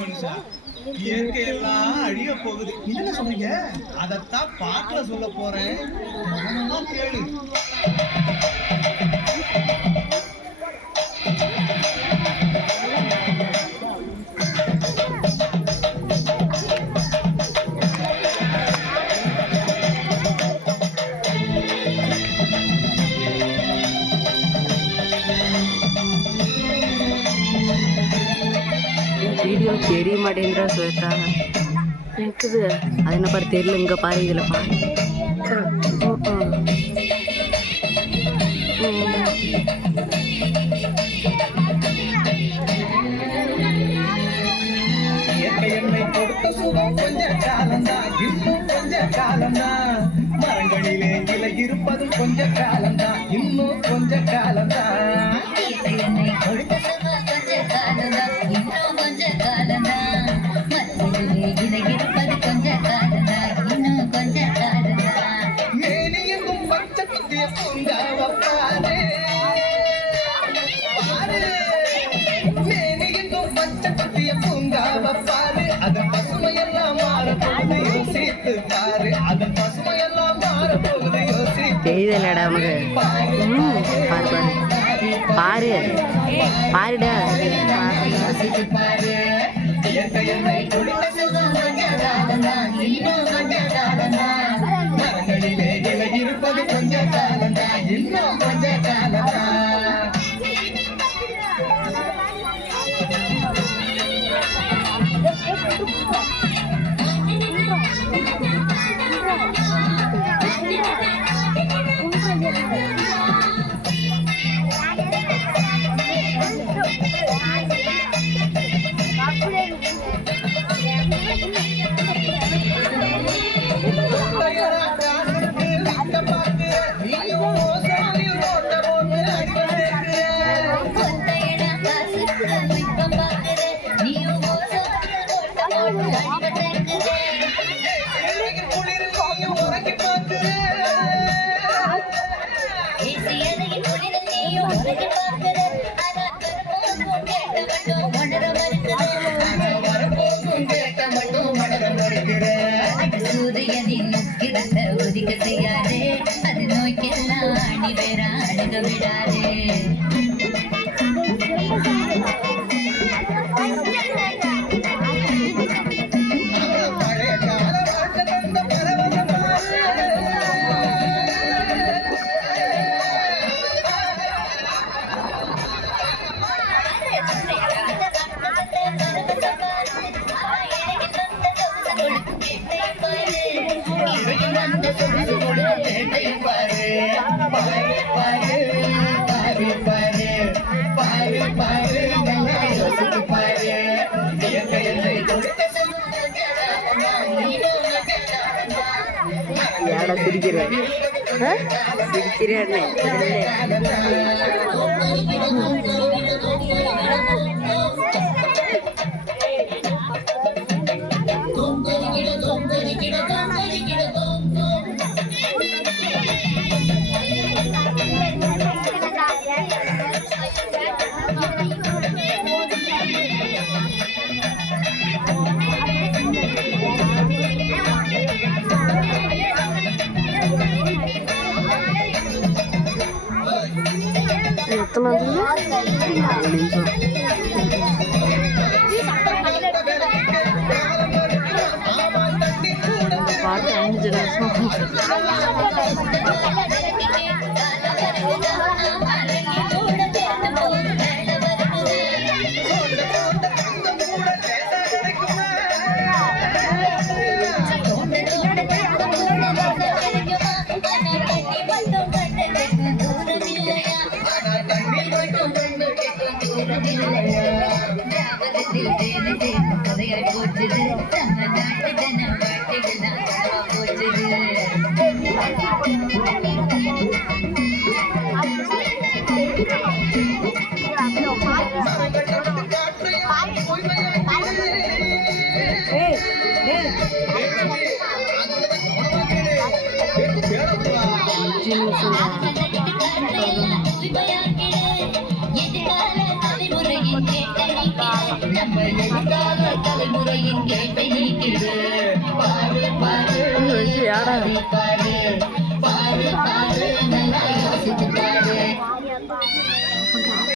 மனுஷா, இயற்கை எல்லாம் அழிய போகுது. என்ன சொல்றீங்க? அதத்தான் பாட்டுல சொல்ல போறேன், கேளு. வீடியோ தெரிய மாட்டேன்றா ஸ்வேதா. இருக்குது அது என்ன பாரு தெரியல. இங்கே பாரு, இதில் பாரு. இயற்கை என்னை கொடுத்த சுகம் கொஞ்ச காலம்தான், இன்னும் கொஞ்ச காலம்தான். மரங்களிலே இலை இருப்பது கொஞ்ச காலம்தான், இன்னும் கொஞ்ச காலம்தான். என்னை கொடுத்த சுகம் கொஞ்ச காலம்தான், இன்னும் கொஞ்ச காலம்தான். மரங்களிலே இலை இருப்பது கொஞ்ச காலம்தான், இன்னும் கொஞ்ச காலம்தான். மேனி எங்கும் பச்சை குத்திய பூங்காவ பாரு பாரு. மேனி எங்கும் பச்சை குத்திய பூங்காவ பாரு. அதன் பசுமையெல்லாம் மாறப்போகுது, யோசித்து பாரு. அதன் பசுமையெல்லாம் மாறப்போகுது, யோசித்து தெரியுதுல்லடா உனக்கு. பாரு பாரு பாருடா. யோசித்து பாரு. இயற்கை என்னை கொடுத்த சுகம் கொஞ்ச காலம்தான், இன்னும் கொஞ்ச காலம்தான். மரங்களிலே இலை இருப்பது கொஞ்ச காலம்தான், இன்னும் கொஞ்ச காலம்தான். சூரியனின் முக்கிரத்தை ஒதுக்க செய்யாதே, அது நோய்க்கெல்லாம் அணி வேற அணுக விடாதே. யாடா சிரிக்கிறேன் சிரிக்கிறேன்னு பாட்டு 5 நிமிஷம். நம்ம தலைமுறையின் கேட்டை நீக்கிடு பாரு பாரு வச்சு யாடா பாரு